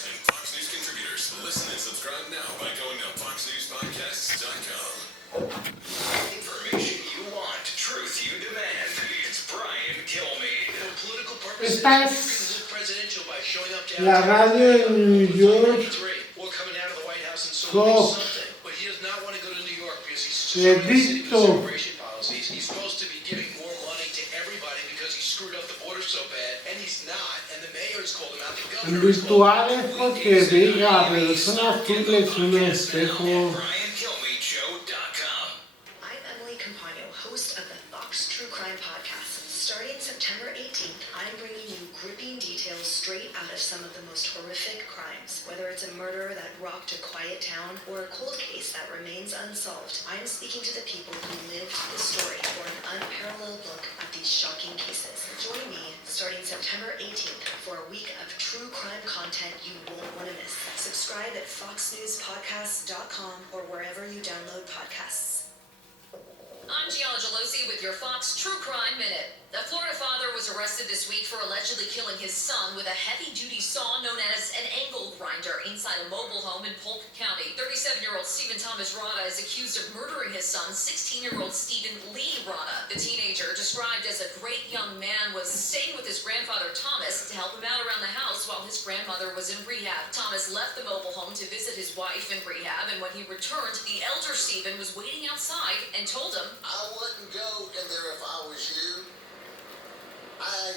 stars and Fox News contributors. Listen and subscribe now by going to foxnewspodcasts.com. Information you want, truth you demand. It's Brian Kilmeade. For political purposes, you can look presidential by showing up downtown. La radio en New York. Or coming out of the White House and something. But he does not want to go to New York because he's showing the city consideration policies. He's supposed to be giving more money to everybody because he screwed up the border so bad, and he's not. And the mayor's called him out. The governor's called him out. Porque diga, pero son azules un espejo. I'm Emily Campagno, host of the Fox True Crime Podcast. Starting September 18th, I'm bringing you gripping details straight out of some of the most horrific crimes. Whether it's a murder that rocked a quiet town or a cold case that remains unsolved, I'm speaking to the people who lived the story for an unparalleled look at these shocking cases. Join me starting September 18th for a week of true crime content you won't want to miss. Subscribe at foxnewspodcasts.com or wherever you download podcasts. I'm Gianna Gelosi with your Fox True Crime Minute. A Florida father was arrested this week for allegedly killing his son with a heavy-duty saw known as an angle grinder inside a mobile home in Polk County. 37-year-old Stephen Thomas Rada is accused of murdering his son, 16-year-old Stephen Lee Rada. The teenager, described as a great young man, was staying with his grandfather Thomas to help him out around the house while his grandmother was in rehab. Thomas left the mobile home to visit his wife in rehab, and when he returned, the elder Stephen was waiting outside and told him, "I wouldn't go in there if I was you. I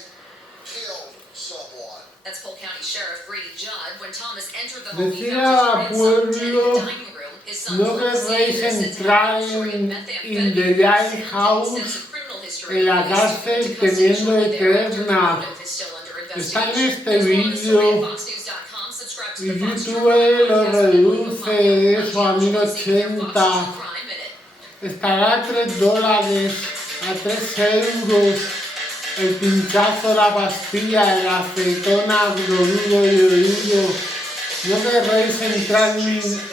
killed someone." That's Polk County Sheriff Grady Judd. When Thomas entered the home, he Decía found his grandson dead in Pueblo, the dining room. His son no querréis entrar in the jail house, en la cárcel teniendo eterna. Está en este vídeo y YouTube lo reduce de eso a 1080. Estará a $3, a 3 euros. El pinchazo, la pastilla, la acetona, cloruro y oído. No querréis entrar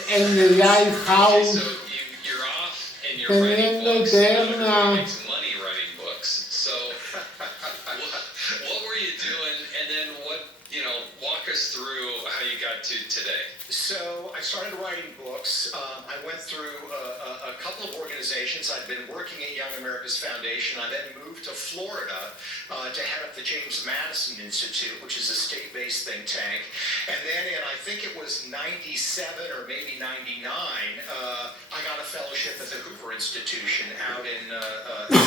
en el lighthouse teniendo eterna. What were you doing, and then walk us through how you got to today. So I started writing books. I went through a couple of organizations. I'd been working at Young America's Foundation. I then moved to Florida to head up the James Madison Institute, which is a state-based think tank. And then in, I think it was 97 or maybe 99, I got a fellowship at the Hoover Institution out in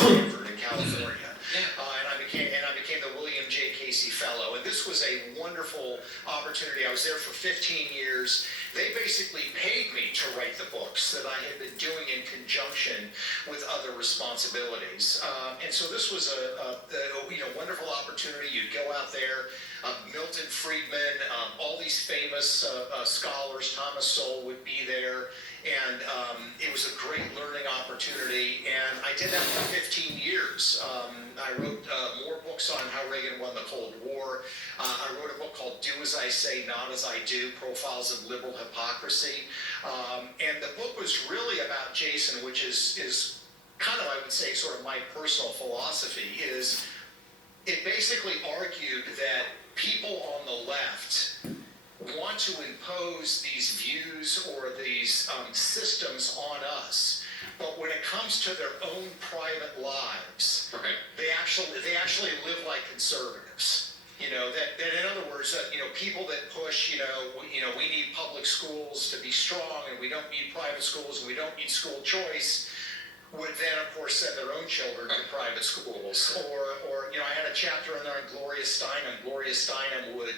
Stanford in California. And I became the William J. Casey Fellow. And this was a wonderful opportunity. I was there for 15 years. They basically paid me to write the books that I had been doing in conjunction with other responsibilities. And so this was a wonderful opportunity. You'd go out there, Milton Friedman, all these famous scholars, Thomas Sowell would be there. And it was a great learning opportunity, and I did that for 15 years. I wrote more books on how Reagan won the Cold War. I wrote a book called Do As I Say, Not As I Do, Profiles of Liberal Hypocrisy. And the book was really about Jason, which is kind of, I would say, sort of my personal philosophy, is it basically argued that people on the left want to impose these views or these systems on us, but when it comes to their own private lives, they actually live like conservatives. That in other words, people that push, we need public schools to be strong, and we don't need private schools, and we don't need school choice, would then, of course, send their own children to private schools. Or I had a chapter in there on Gloria Steinem. Gloria Steinem would,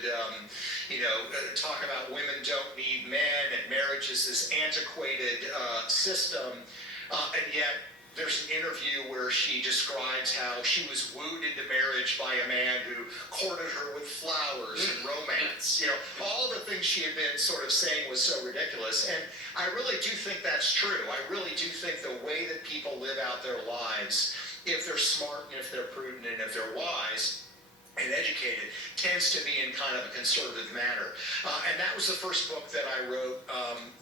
talk about women don't need men, and marriage is this antiquated system. And yet, there's an interview where she describes how she was wooed into marriage by a man who courted her with flowers and romance. All the things she had been sort of saying was so ridiculous. And I really do think that's true. I really do think the way that people live out their lives, if they're smart and if they're prudent and if they're wise and educated, tends to be in kind of a conservative manner. And that was the first book that I wrote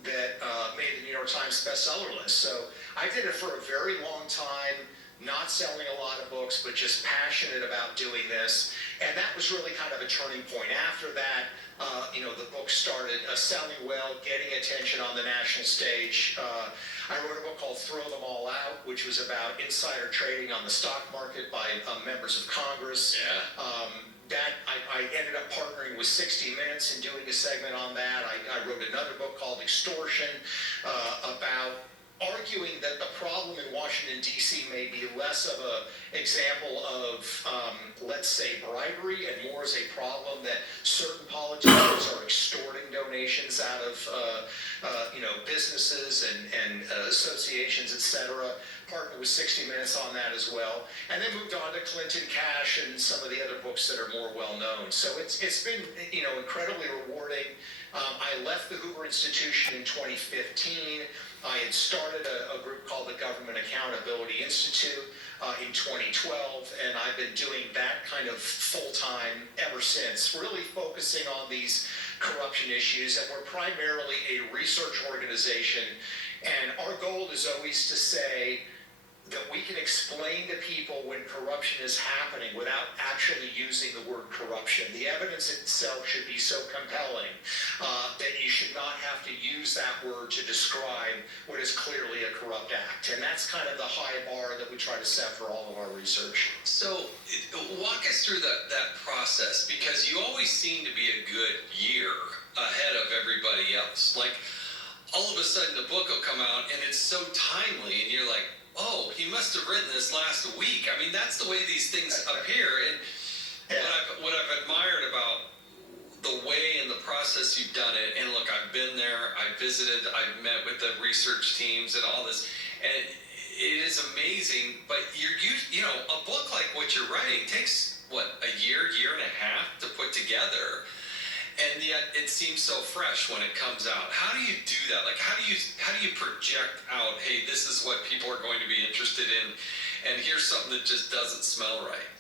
that made the New York Times bestseller list. So I did it for a very long time, not selling a lot of books, but just passionate about doing this. And that was really kind of a turning point. After that, the book book started selling well, getting attention on the national stage. I wrote a book called Throw Them All Out, which was about insider trading on the stock market by members of Congress. Yeah. I ended up partnering with 60 Minutes and doing a segment on that. I wrote another book called Extortion about arguing that the problem in Washington, D.C. may be less of an example of, let's say, bribery and more as a problem that certain politicians are extorting donations out of, businesses and associations, etc. Partnered with 60 Minutes on that as well. And then moved on to Clinton Cash and some of the other books that are more well known. So it's been, incredibly rewarding. I left the Hoover Institution in 2015. I had started a group called the Government Accountability Institute in 2012, and I've been doing that kind of full-time ever since, really focusing on these corruption issues. And we're primarily a research organization, and our goal is always to say that we can explain to people when corruption is happening without actually using the word corruption. The evidence itself should be so compelling that you should not have to use that word to describe what is clearly a corrupt act. And that's kind of the high bar that we try to set for all of our research. So walk us through that process, because you always seem to be a good year ahead of everybody else. Like, all of a sudden the book will come out and it's so timely and you're like, oh, he must have written this last week. I mean, that's the way these things appear. And what I've admired about the way and the process you've done it, and look, I've been there, I've visited, I've met with the research teams and all this, and it is amazing. But a book like what you're writing takes, a year and a half to put together. And yet it seems so fresh when it comes out. How do you do that? Like, how do you project out, hey, this is what people are going to be interested in, and here's something that just doesn't smell right?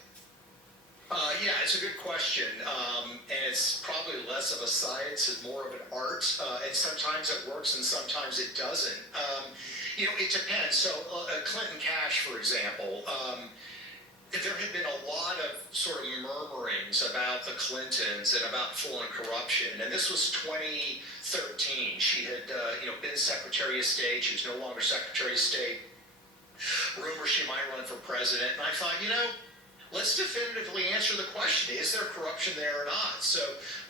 Yeah, it's a good question. And it's probably less of a science and more of an art. And sometimes it works and sometimes it doesn't. It depends. So Clinton Cash, for example, there had been a lot of sort of murmurings about the Clintons and about foreign corruption, and this was 2013. She had, been Secretary of State. She was no longer Secretary of State. Rumors she might run for president, and I thought, let's definitively answer the question: is there corruption there or not? So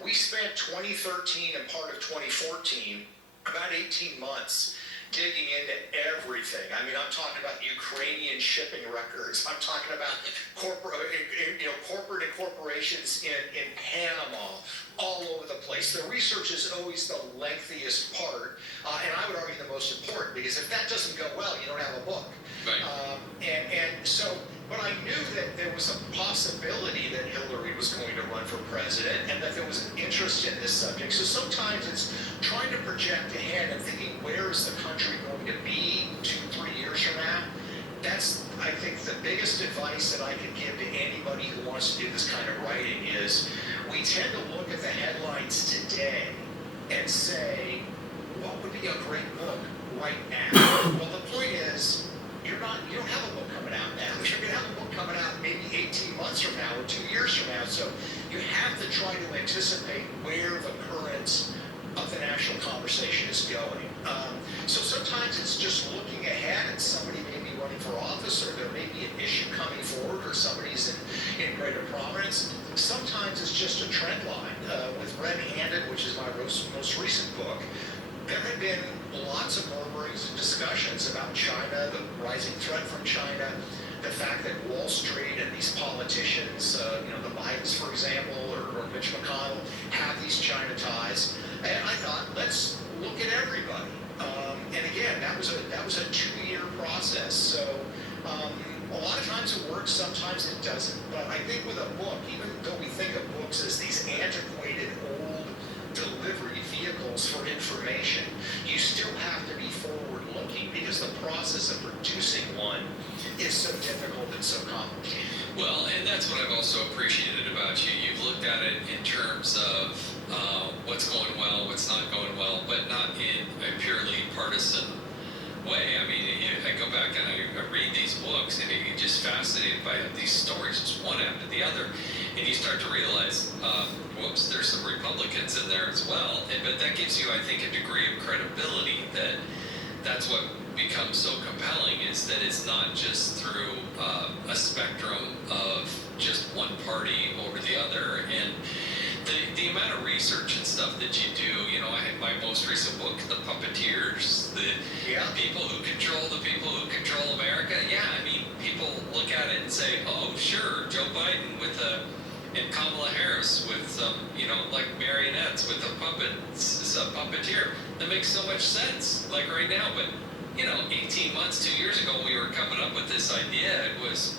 we spent 2013 and part of 2014, about 18 months, digging into everything. I mean, I'm talking about Ukrainian shipping records. I'm talking about corporate corporations in Panama, all over the place. The research is always the lengthiest part, and I would argue the most important, because if that doesn't go well, you don't have a book. Right. But I knew that there was a possibility that Hillary was going to run for president, and that there was an interest in this subject. So sometimes it's trying to project ahead and thinking, where is the country going to be 2-3 years from now? That's, I think, the biggest advice that I can give to anybody who wants to do this kind of writing is, we tend to look at the headlines today and say, what would be a great book right now? Well, the point is, you don't have a book coming out now. You're going to have a book coming out maybe 18 months from now or 2 years from now. So you have to try to anticipate where the current of the national conversation is going. So sometimes it's just looking ahead, and somebody may be running for office, or there may be an issue coming forward, or somebody's in greater prominence. Sometimes it's just a trend line. With Red-Handed, which is my most recent book, there have been lots of murmurings and discussions about China, the rising threat from China, the fact that Wall Street and these politicians, the Bidens, for example, or Mitch McConnell, have these China ties. And I thought, let's look at everybody. And again, that was a 2-year process. So a lot of times it works, sometimes it doesn't. But I think with a book, even though we think of books as these antiquated, old delivery vehicles for information, you still have to be forward-looking, because the process of producing one is so difficult and so complicated. Well, and that's what I've also appreciated about you. You've looked at it in terms of what's going well, what's not going well, but not in a purely partisan way. I mean, I go back and I read these books, and you're just fascinated by these stories, just one after the other. and you start to realize, whoops, there's some Republicans in there as well. But that gives you, I think, a degree of credibility that's what becomes so compelling, is that it's not just through a spectrum of just one party over the other. And the amount of research and stuff that you do, I had my most recent book, The Puppeteers, the people who control the people who control America. Yeah, I mean, people look at it and say, oh, sure, Joe Biden and Kamala Harris with some, like marionettes with a puppeteer. That makes so much sense, like right now. But, 18 months, 2 years ago, when we were coming up with this idea, it was,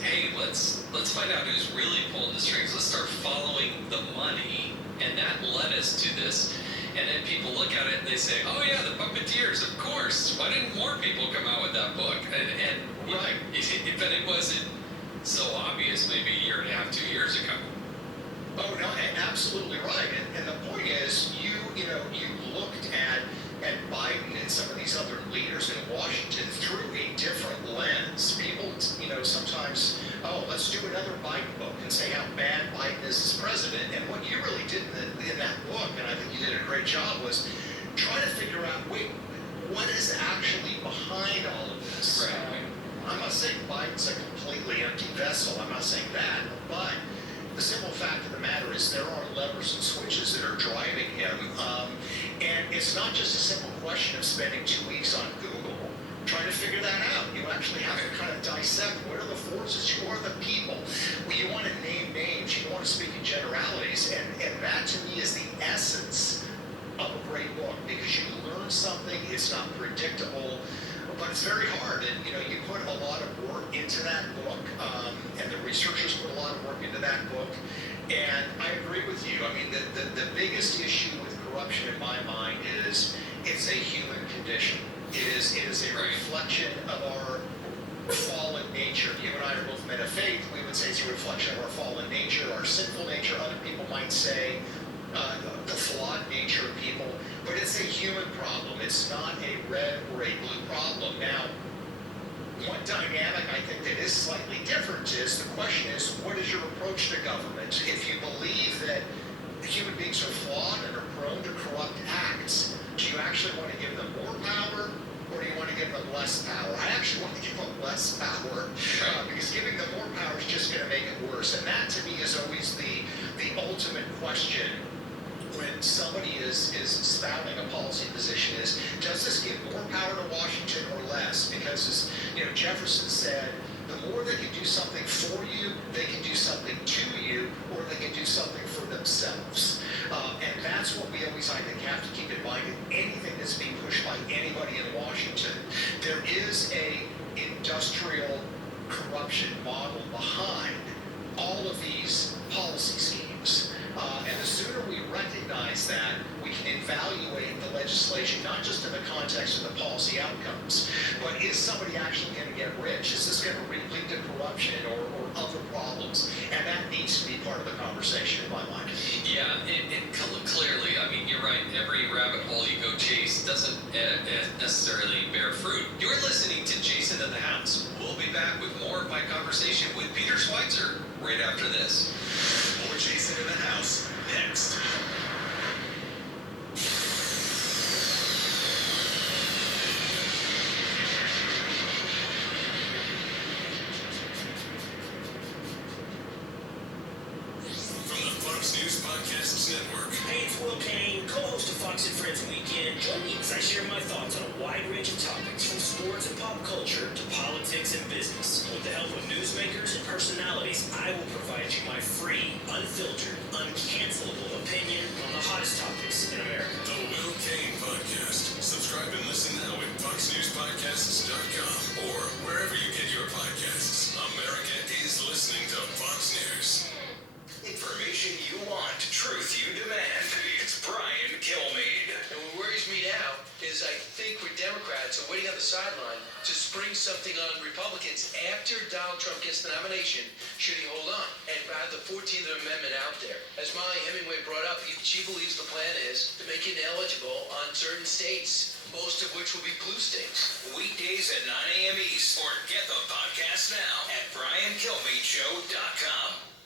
hey, let's find out who's really pulling the strings. Let's start following the money, and that led us to this. And then people look at it and they say, oh yeah, the Puppeteers, of course. Why didn't more people come out with that book? And right, but it wasn't so obvious maybe a year and a half, 2 years ago. Oh no, absolutely right. And the point is, you looked at Biden and some of these other leaders in Washington through a different lens. People, sometimes, let's do another Biden book and say how bad Biden is as president. And what you really did in that book, and I think you did a great job, was try to figure out, wait, what is actually behind all of this? Right. I'm not saying Biden's a completely empty vessel. I'm not saying that, but the simple fact of the matter is there are levers and switches that are driving him. And it's not just a simple question of spending 2 weeks on Google trying to figure that out. You actually have to kind of dissect what are the forces, who are the people. Well, you want to name names, you want to speak in generalities, and that to me is the essence of a great book, because you learn something. It's not predictable, but it's very hard. And you put a lot of work into that book, and the researchers put a lot of work into that book. And I agree with you. I mean, the biggest issue with corruption in my mind is it's a human condition. It is a reflection of our fallen nature. You and I are both men of faith. We would say it's a reflection of our fallen nature, our sinful nature. Other people might say the flawed nature of people. But it's a human problem. It's not a red or a blue problem. Now, one dynamic I think that is slightly different is the question is, what is your approach to government? If you believe that human beings are flawed and are prone to corrupt acts, do you actually want to give them more power, or do you want to give them less power? I actually want to give them less power, because giving them more power is just going to make it worse. And that to me is always the ultimate question when somebody is spouting a policy position is, does this give more power to Washington or less? Because as Jefferson said, the more they can do something for you, they can do something to you, or they can do something for themselves. And that's what we always, I think, have to keep in mind in anything that's being pushed by anybody in Washington. There is a industrial corruption model behind all of these policy schemes. And the sooner we recognize that, we can evaluate the legislation, not just in the context of the policy outcomes, but is somebody actually going to get rich? Is this going to lead to corruption or other problems? And that needs to be part of the conversation in my mind. Yeah, and clearly, I mean, you're right. Every rabbit hole you go chase doesn't necessarily bear fruit. You're listening to Jason in the House. We'll be back with more of my conversation with Peter Schweitzer right after this. More Jason in the House next. From the Fox News Podcasts Network. Hey, it's Will Kane, co-host of Fox and Friends Weekend. Join me as I share my thoughts on a wide range of topics, from sports and pop culture to politics and business. With the help of newsmakers and personalities, I will provide you my free, unfiltered, uncancelable opinion on the hottest topics in America. The Will Kane Podcast. Subscribe and listen now at FoxNewsPodcasts.com or wherever you get your podcasts. America is listening to Fox News. Information you want, truth you demand. It's Brian Kilmeade. And what worries me now is I think we're Democrats are waiting on the sideline to spring something on Republicans after Donald Trump gets the nomination, should he hold on, and have the 14th Amendment out there. As Molly Hemingway brought up, she believes the plan is to make it ineligible on certain states, most of which will be blue states. Weekdays at 9 a.m. East, or get the podcast now at BrianKilmeadeShow.com.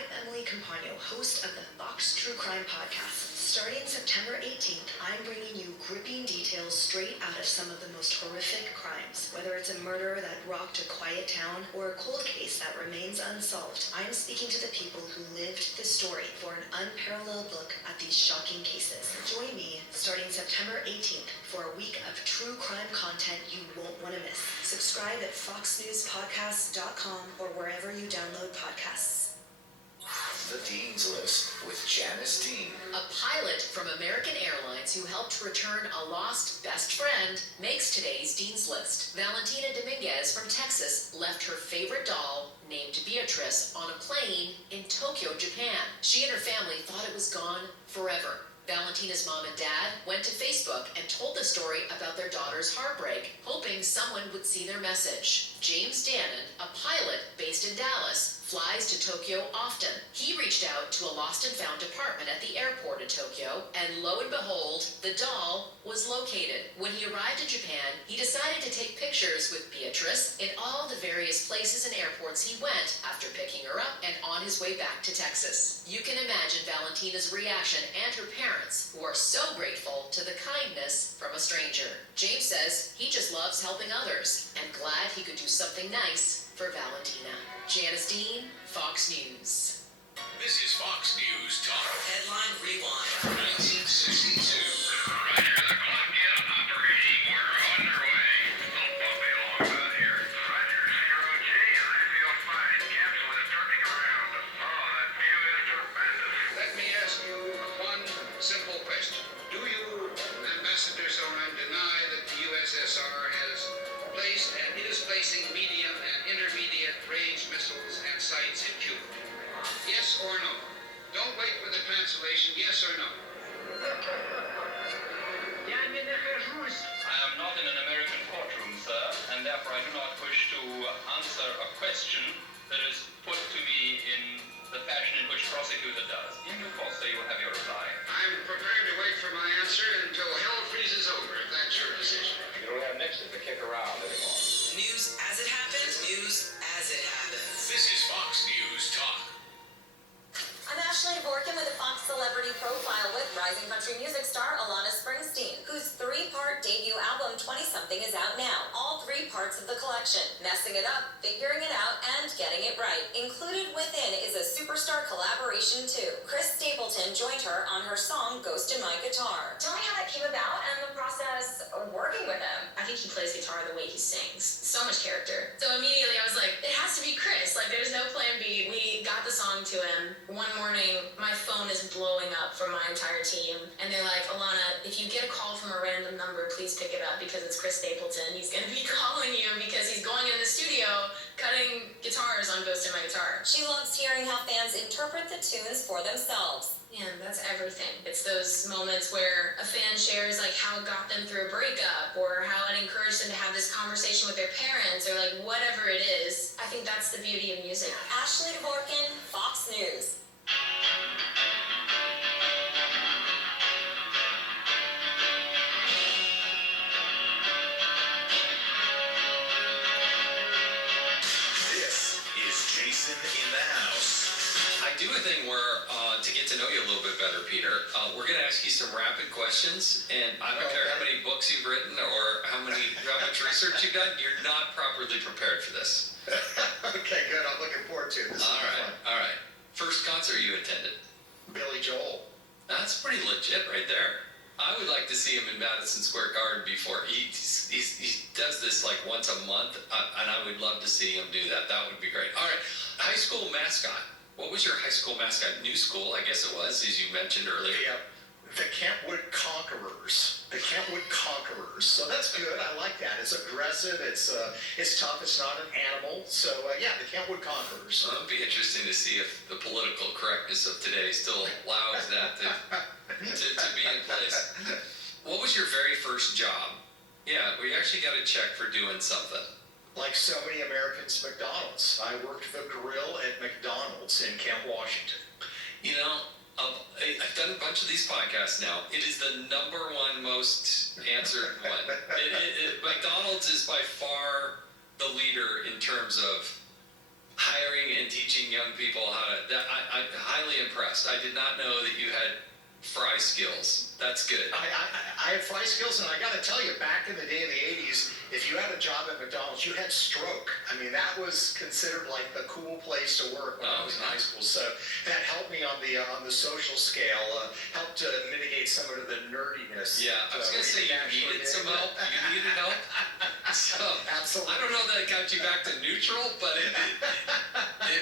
I'm Emily Campagno, host of the Fox True Crime Podcast. Starting September 18th, I'm bringing you gripping details straight out of some of the most horrific crimes. Whether it's a murder that rocked a quiet town or a cold case that remains unsolved, I'm speaking to the people who lived the story for an unparalleled look at these shocking cases. Join me starting September 18th for a week of true crime content you won't want to miss. Subscribe at foxnewspodcast.com or wherever you download podcasts. The Dean's List with Janice Dean. A pilot from American Airlines who helped return a lost best friend makes today's Dean's List. Valentina Dominguez from Texas left her favorite doll, named Beatrice, on a plane in Tokyo, Japan. She and her family thought it was gone forever. Valentina's mom and dad went to Facebook and told the story about their daughter's heartbreak, hoping someone would see their message. James Dannon, a pilot based in Dallas, flies to Tokyo often. He reached out to a lost and found department at the airport in Tokyo, and lo and behold, the doll was located. When he arrived in Japan, he decided to take pictures with Beatrice in all the various places and airports he went after picking her up and on his way back to Texas. You can imagine Valentina's reaction and her parents, who are so grateful to the kindness from a stranger. James says he just loves helping others and glad he could do something nice for Valentina. Janice Dean, Fox News. This is Fox News Talk. Headline Rewind. 1962. Roger, the clock is operating. We're underway. Don't bump me along about here. Roger, zero G, I feel fine. Capsule is turning around. Oh, that view is tremendous. Let me ask you one simple question. Do you, Ambassador Soran, deny that the USSR has placed and is placing medium and intermediate range missiles and sites in Cuba? Yes or no? Don't wait for the translation. Yes or no? I am not in an American courtroom, sir, and therefore I do not wish to answer a question that is put to me in the fashion in which prosecutor does. In due course, sir, you will have your reply. I'm prepared to wait for my answer until hell freezes over, if that's your decision. You don't have Nixon to kick around anymore. News as it happened, news as it happens. This is Fox News Talk. I'm Ashley Dvorkin with a Fox Celebrity Profile with rising country music star Alana Springsteen, whose three-part debut album 20-something is out now. All three parts of the collection: messing it up, figuring it out, and getting it right. Included within is a superstar collaboration too. Chris Stapleton joined her on her song Ghost in My Guitar. Tell me how that came about and the process of working with him. I think he plays guitar the way he sings. So much character. So immediately I was like, it has to be Chris. Like, there's no plan B. We got the song to him. One morning, my phone is blowing up from my entire team. And they're like, Alana, if you get a call from a random number, please pick it up because it's Chris Stapleton. He's going to be calling you because he's going in the studio cutting guitars on Ghost in My Guitar. She loves hearing how fans interpret the tunes for themselves. Man, that's everything. It's those moments where a fan shares like how it got them through a breakup or how it encouraged them to have this conversation with their parents or like whatever it is. I think that's the beauty of music. Ashley Dvorkin, Fox News. This is Jason in the house. I do a thing where, to get to know you a little bit better, Peter, we're going to ask you some rapid questions, and I don't care how many books you've written or how much research you've done, you're not properly prepared for this. Okay, good. I'm looking forward to it. This is fun. All right. First concert you attended? Billy Joel. That's pretty legit right there. I would like to see him in Madison Square Garden before. He does this like once a month, and I would love to see him do that. That would be great. All right. High school mascot. What was your high school mascot? New school, I guess it was, as you mentioned earlier. The Kentwood Conquerors. The Kentwood Conquerors. So that's good. I like that. It's aggressive. It's tough. It's not an animal. So yeah, the Kentwood Conquerors. Well, it'd be interesting to see if the political correctness of today still allows that to be in place. What was your very first job? Yeah, we actually got a check for doing something. Like so many Americans, McDonald's. I worked the grill at McDonald's in Kent, Washington. You know, I've done a bunch of these podcasts now. It is the number one most answered one. McDonald's is by far the leader in terms of hiring and teaching young people how to. I'm highly impressed. I did not know that you had fry skills. That's good. I have fry skills, and I got to tell you, back in the day in the 80s, if you had a job at McDonald's, you had stroke. I mean, that was considered like the cool place to work when I was in high school. So that helped me on the social scale, helped to mitigate some of the nerdiness. Yeah, I was going to say you needed some help. You needed help. So, absolutely. I don't know that it got you back to neutral, but it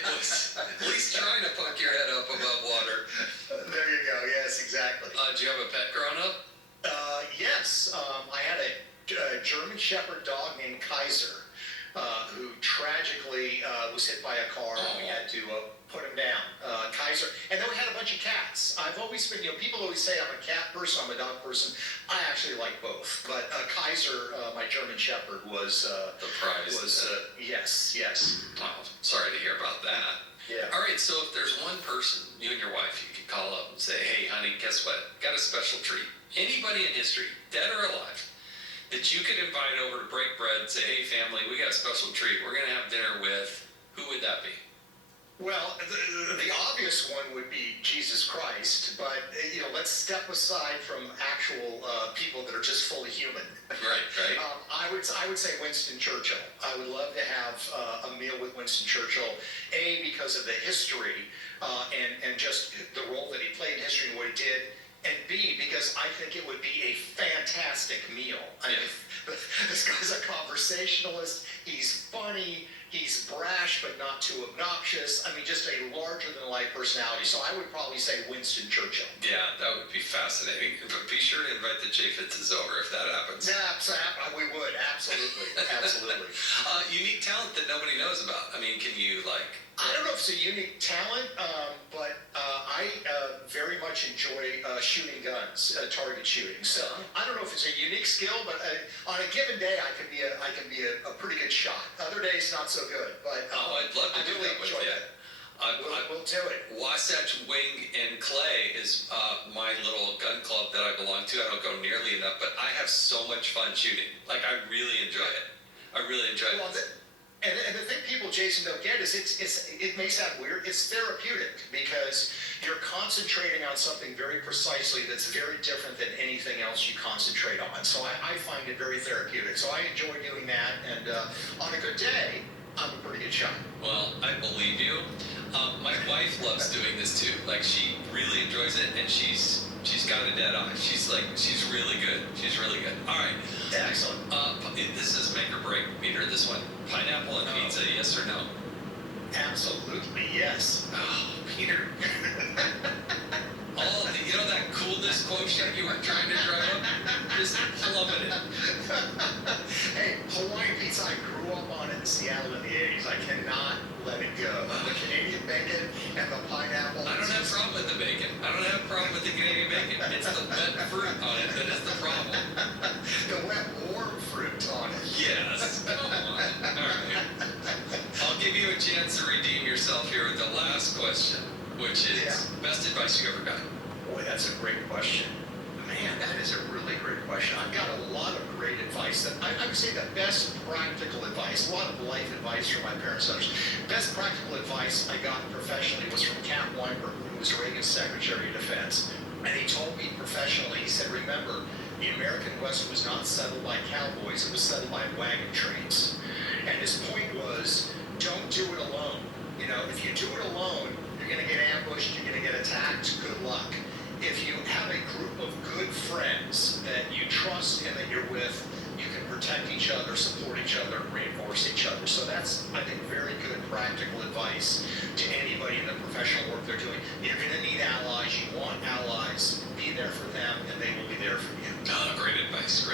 was at least trying to poke your head up above water. There you go. Yes, exactly. Did you have a pet growing up? Yes. I had a German Shepherd dog named Kaiser, who tragically was hit by a car, and we had to put him down. Kaiser, and then we had a bunch of cats. I've always been, people always say I'm a cat person, I'm a dog person. I actually like both. But Kaiser, my German Shepherd, was the prize. Yes. Oh, sorry to hear about that. Yeah. All right, so if there's one person, you and your wife, you could call up and say, hey, honey, guess what? Got a special treat. Anybody in history, dead or alive, that you could invite over to break bread and say, hey, family, we got a special treat. We're going to have dinner with, who would that be? Well, the obvious one would be Jesus Christ, but let's step aside from actual people that are just fully human. Right. I would say Winston Churchill. I would love to have a meal with Winston Churchill. A, because of the history and just the role that he played in history and what he did. And B, because I think it would be a fantastic meal. I mean, this guy's a conversationalist. He's funny. He's brash, but not too obnoxious. I mean, just a larger-than-life personality. So I would probably say Winston Churchill. Yeah, that would be fascinating. But be sure to invite the Chafitzes over if that happens. Yeah, we would. Absolutely. Unique talent that nobody knows about. I mean, can you, I don't know if it's a unique talent, but I very much enjoy shooting guns, target shooting. So I don't know if it's a unique skill, but on a given day, I can be a pretty good shot. Other days, not so good. But I'd love to do really that with enjoy you. it. We'll do it. Wasatch Wing and Clay is my little gun club that I belong to. I don't go nearly enough, but I have so much fun shooting. I really enjoy it. And the thing people, Jason, don't get is it may sound weird. It's therapeutic because you're concentrating on something very precisely that's very different than anything else you concentrate on. So I find it very therapeutic. So I enjoy doing that. And on a good day, I'm a pretty good shot. Well, I believe you. My wife loves doing this too. She really enjoys it, and she's got a dead eye. She's really good. She's really good. All right. Excellent. This is make or break, Peter. This one. Pineapple and pizza, yes or no? Absolutely, yes. Oh, Peter. That coolness quotient you were trying to drive up just plummeted. Hey, Hawaiian pizza, I grew up on it in Seattle in the 80s. I cannot let it go. The Canadian bacon and the pineapple. I don't have a problem with the bacon. I don't have a problem with the Canadian bacon. It's the wet fruit on it that is the problem. The wet, warm fruit on it. Yes. Come on. All right. I'll give you a chance to redeem yourself here with the last question, which is best advice you ever got. Boy, that's a great question. Man, that is a really great question. I've got a lot of great advice. I would say the best practical advice, a lot of life advice from my parents and others. Best practical advice I got professionally was from Cap Weinberg, who was Reagan's Secretary of Defense. And he told me professionally, he said, remember, the American West was not settled by cowboys, it was settled by wagon trains. And his point was, don't do it alone. If you do it alone, you're going to get ambushed, you're going to get attacked, good luck. If you have a group of good friends that you trust and that you're with, you can protect each other, support each other, reinforce each other. So that's, I think, very good practical advice to anybody in the professional work they're doing. You're going to need allies. You want allies. Be there for them, and they will be there for you. Oh, great advice.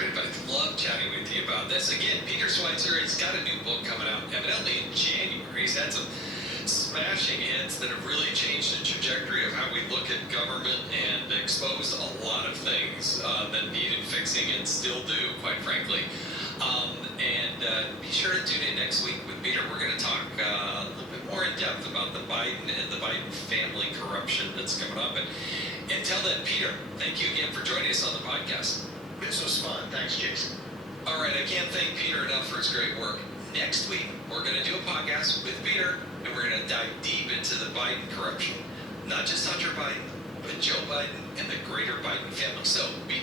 Love chatting with you about this. Again, Peter Schweitzer, he's got a new book coming out evidently in January. He's had some smashing hits that have really changed the trajectory of how we look at government and exposed a lot of things that needed fixing and still do, quite frankly. Be sure to tune in next week with Peter. We're going to talk a little bit more in depth about the Biden and the Biden family corruption that's coming up. And until then, Peter, thank you again for joining us on the podcast. This was fun. Thanks, Jason. All right, I can't thank Peter enough for his great work. Next week, we're going to do a podcast with Peter and we're going to dive deep into the Biden corruption. Not just Hunter Biden, but Joe Biden and the greater Biden family. So be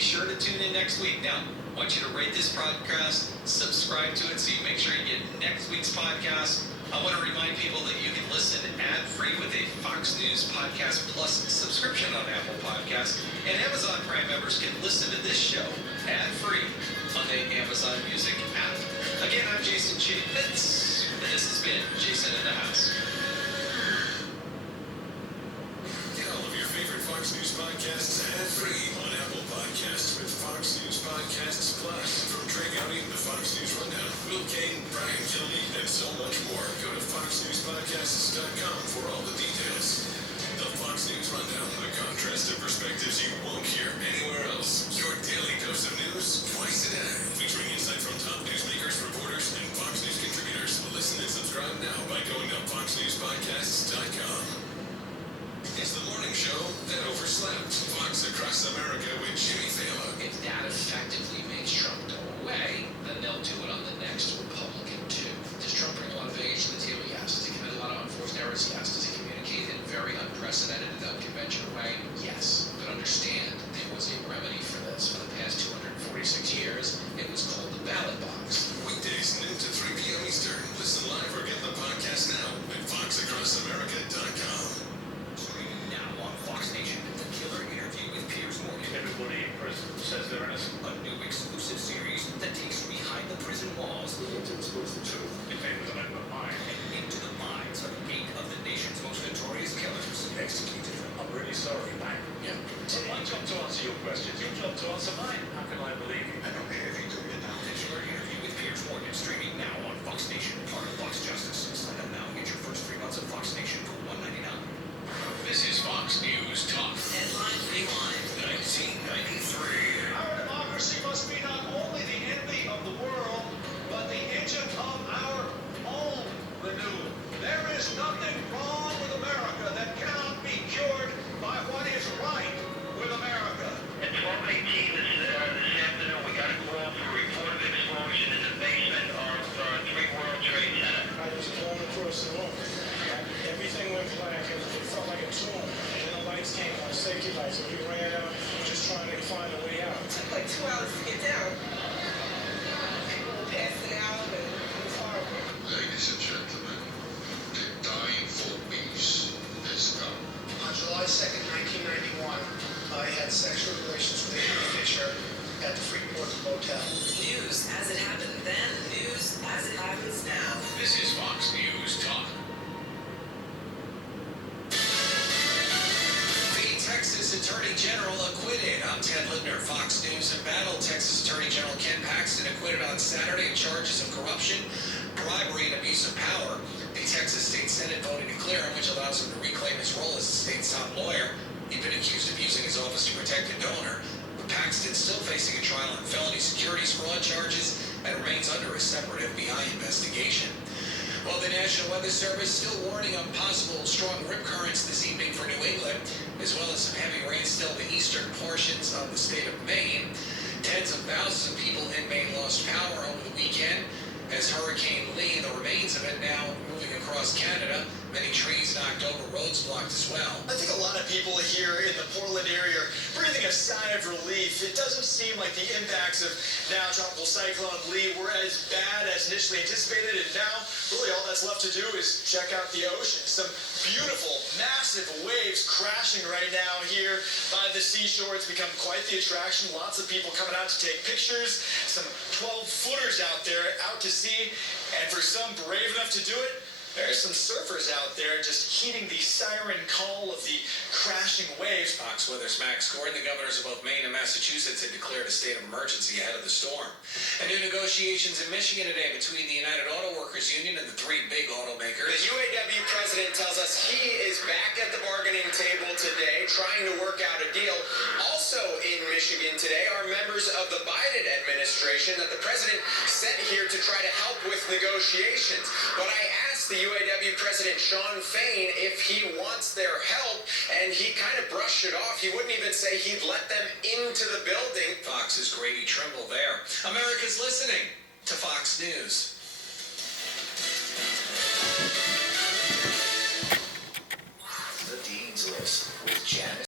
sure to tune in next week. Now, I want you to rate this podcast, subscribe to it so you make sure you get next week's podcast. I want to remind people that you can listen ad-free with a Fox News Podcast Plus subscription on Apple Podcasts, and Amazon Prime members can listen to this show ad-free on the Amazon Music app. Again, I'm Jason Chaffetz, and this has been Jason in the House. Get all of your favorite Fox News podcasts ad-free on Apple Podcasts with Fox News Podcasts Plus. From Trey Gowdy to Fox News Rundown, Will Kane, Brian Kilby, and so much more. Go to foxnewspodcasts.com for all the details. The Fox News Rundown, a contrast of perspectives you won't hear anywhere else. Your daily dose of news twice a day. Featuring insight from top newsmakers, reporters, and Fox News contributors. Listen and subscribe now by going to foxnewspodcasts.com. It's the morning show that overslept. Fox Across America with Jimmy Fallon. If that effectively makes Trump go away, then they'll do it on the next Republican too. Does Trump bring a lot of baggage to the table? Yes. Does he commit a lot of unforced errors? Yes. Does he communicate in a very unprecedented and unconventional way? Yes. But understand, there was a remedy for this. For the past 246 years, it was called the ballot box. Weekdays noon to 3 p.m. Eastern. Listen live or get the podcast now at foxacrossamerica.com. Now on Fox Nation, the killer interview with Piers Morgan. Everybody in prison says they're innocent. A new exclusive series that takes you behind the prison walls. We need to expose the truth. If they was an mind. And into the minds of 8 of the nation's most notorious killers. Executed. I'm really sorry, man. Yeah. It's my job to answer your questions. Your job to answer mine. How can I believe you? I don't care if you do it now. The killer interview with Piers Morgan, streaming now on Fox Nation, part of Fox Justice. Sign up now and get your first 3 months of Fox Nation for $1.99. This is Fox News Talk. Headline Rewind. 1993. Our democracy must be not only the envy of the world, but the engine of our own renewal. There is nothing wrong with America that cannot be cured by what is right with America. At 12:18 this afternoon, we got a call for a reported explosion in the basement of 3 World Trade Center. I was going across the room. Everything went black and it felt like a tomb. And then the lights came on, safety lights, and we ran out just trying to find a way out. It took like 2 hours to get down. People were passing out and it was horrible. Ladies and gentlemen, the dying for peace has come. On July 2nd, 1991, I had sexual relations with Amy Fisher at the Freeport Motel. News as it happened then, news as it happens now. This is Fox News Talk. The Texas Attorney General acquitted. I'm Ted Lindner, Fox News and Battle. Texas Attorney General Ken Paxton acquitted on Saturday of charges of corruption, bribery, and abuse of power. The Texas State Senate voted to clear him, which allows him to reclaim his role as the state's top lawyer. He'd been accused of using his office to protect a donor. But Paxton's still facing a trial on felony securities fraud charges and remains under a separate FBI investigation. Well, the National Weather Service still warning of possible strong rip currents this evening for New England, as well as some heavy rain still in the eastern portions of the state of Maine. Tens of thousands of people in Maine lost power over the weekend as Hurricane Lee, the remains of it now moving across Canada. Many trees knocked over, roads blocked as well. I think a lot of people here in the Portland area are breathing a sigh of relief. It doesn't seem like the impacts of now Tropical Cyclone Lee were as bad as initially anticipated, and now really all that's left to do is check out the ocean. Some beautiful, massive waves crashing right now here by the seashore. It's become quite the attraction. Lots of people coming out to take pictures. Some 12-footers out there out to sea, and for some brave enough to do it, there's some surfers out there just heeding the siren call of the crashing waves. Fox Weather's Max Gordon, the governors of both Maine and Massachusetts had declared a state of emergency ahead of the storm. And new negotiations in Michigan today between the United Auto Workers Union and the 3 big automakers. The UAW president tells us he is back at the bargaining table today, trying to work out a deal. Also in Michigan today are members of the Biden administration that the president sent here to try to help with negotiations. But I asked the UAW president Sean Fain if he wants their help, and he kind of brushed it off. He wouldn't even say he'd let them into the building. Fox's Grady Trimble there. America's listening to Fox News.